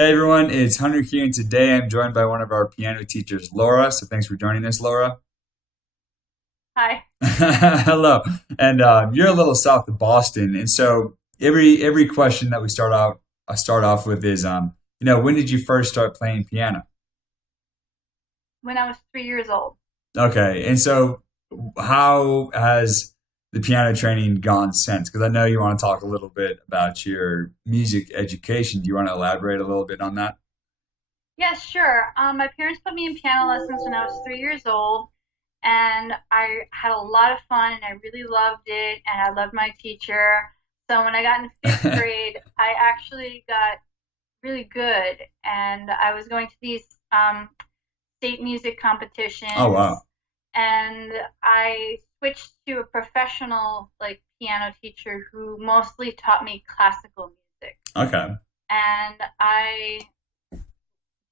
Hey everyone, it's Hunter here, and today I'm joined by one of our piano teachers, Laura. So thanks for joining us, Laura. Hi. Hello, and you're a little south of Boston, and so every question that I start off with is, when did you first start playing piano? When I was 3 years old. Okay, and so how has the piano training gone since? Because I know you want to talk a little bit about your music education. Do you want to elaborate a little bit on that? Yes, sure. My parents put me in piano lessons when I was 3 years old, and I had a lot of fun, and I really loved it, and I loved my teacher. So when I got in fifth grade, I actually got really good, and I was going to these state music Oh competitions, wow. and I switched to a professional like piano teacher who mostly taught me classical music. Okay. And I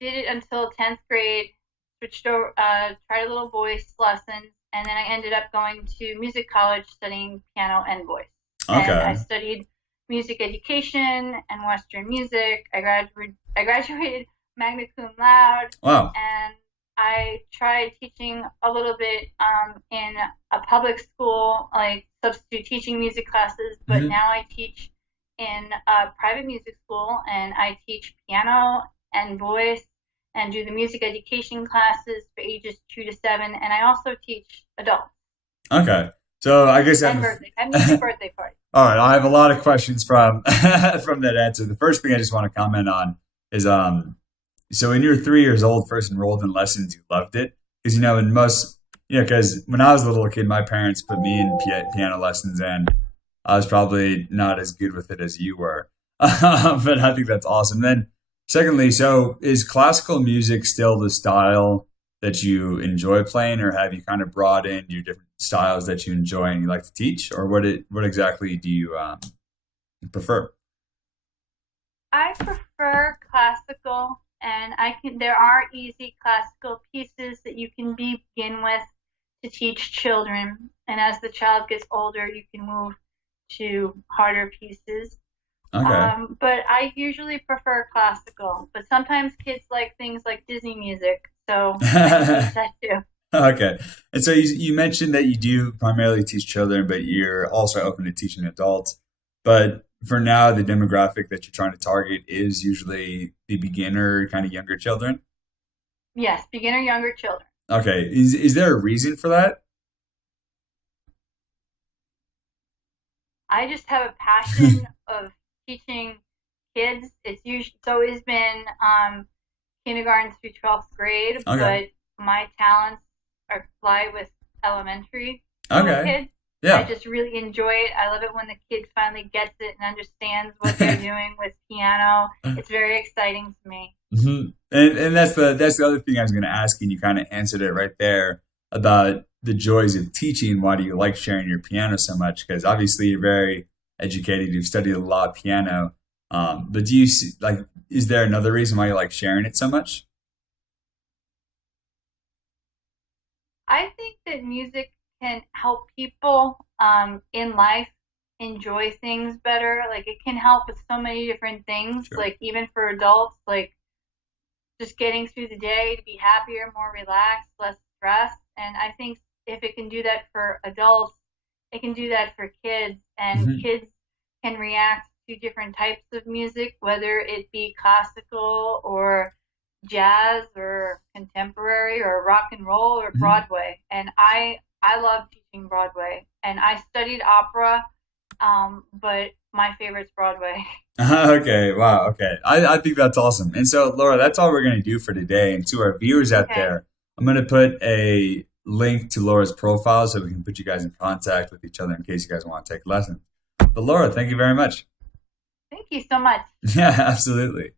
did it until 10th grade, switched over, tried a little voice lessons, and then I ended up going to music college studying piano and voice. And I Okay. studied music education and Western music. I graduated magna cum laude, Wow. and I tried teaching a little bit in a public school, like substitute teaching music classes, but Mhm. now I teach in a private music school, and I teach piano and voice and do the music education classes for ages 2 to 7. And I also teach adults Okay. So I guess and birthday. I have music birthday parties. all right. I have a lot of questions from from that answer. The first thing I just want to comment on is so when you were 3 years old, first enrolled in lessons, you loved it because in most because when I was a little kid, my parents put me in piano lessons, and I was probably not as good with it as you were. But I think that's awesome. Then, secondly, so is classical music still the style that you enjoy playing, or have you kind of brought in your different styles that you enjoy and you like to teach, or what exactly do you prefer? I prefer classical, and there are easy classical pieces that you can begin with to teach children. And as the child gets older, you can move to harder pieces. Okay. But I usually prefer classical, but sometimes kids like things like Disney music, so I can teach that too. Okay. And so you mentioned that you do primarily teach children, but you're also open to teaching adults. But for now, the demographic that you're trying to target is usually the beginner, kind of younger children. Yes, beginner younger children. Okay. Is there a reason for that? I just have a passion of teaching kids. It's always been kindergarten through 12th grade, Okay. but my talents lie with elementary school Okay. kids. I Yeah. just really enjoy it. I love it when the kid finally gets it and understands what they're doing with piano. It's very exciting to me. And that's the other thing I was going to ask you. And you kind of answered it right there about the joys of teaching. Why do you like sharing your piano so much? Because obviously you're very educated. You've studied a lot of piano. But do you see, like, is there another reason why you like sharing it so much? I think that music can help people in life enjoy things better. Like it can help with so many different things, Sure. like even for adults, like just getting through the day to be happier, more relaxed, less stressed. And I think if it can do that for adults, it can do that for kids. And Hmm. kids can react to different types of music, whether it be classical or jazz or contemporary or rock and roll or Hmm. Broadway. And I love teaching Broadway. And I studied opera, but my favorite's Broadway. Okay. Wow. Okay. I think that's awesome. And so, Laura, that's all we're going to do for today. And to our viewers out Okay. there, I'm going to put a link to Laura's profile so we can put you guys in contact with each other in case you guys want to take lessons. But Laura, thank you very much. Thank you so much. Yeah, absolutely.